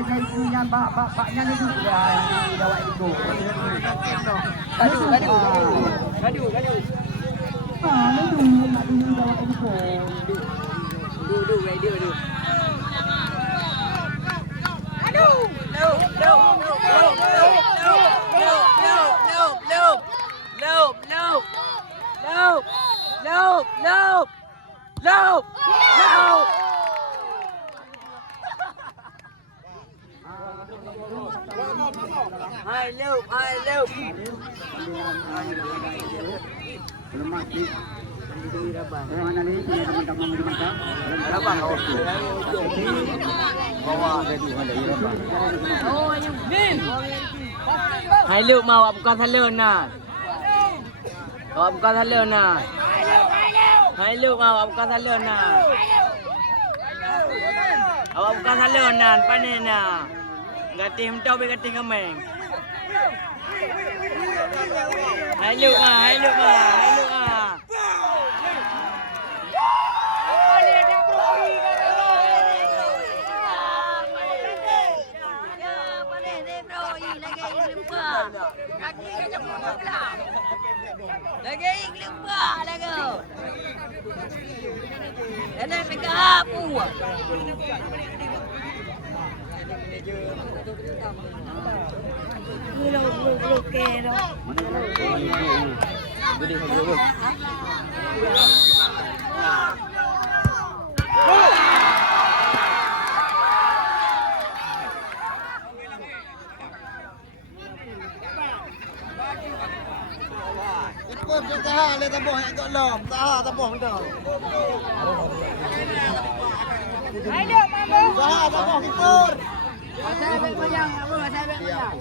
saya punya bapaknya ni juga yang bawa itu. Gaduh. Gaduh bawa itu. Aduh. No! Hai loop. Belum mati. Mana ni teman-teman di mana? Rabang. Bawa tadi ada rabang. Oh, Nin. Hai loop mau bukan salon nah. Awak bukan salon nah. Hai loop mau bukan salon nah. Awak bukan salon nah, panen nah. Gatih mentau be gatih kemeng. Hai loop ah. Lagi iklim ba lagi. Ada Kabu. Belum kero. Tahan le tabuh agak lom. Tabuh dah. Ayo mamu. Tabuh kiper. Saya bek bayang, saya bek bayang.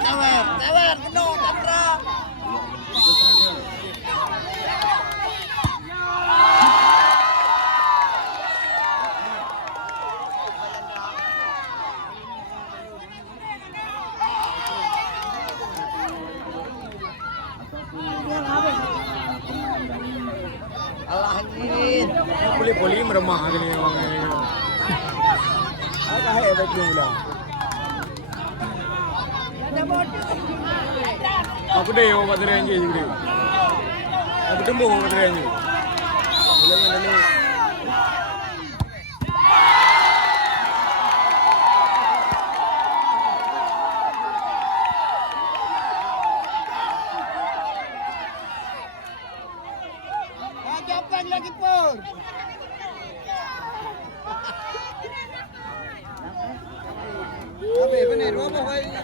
Tewer, penuh Chandra. Alahin. Boleh meremah gini orang ini. Agak hebat juga. Aku deh mau baterai aja juga. Aku temu mau baterai aja. Boleh ni. Japan lagi pun. Apa benar? Apa hal?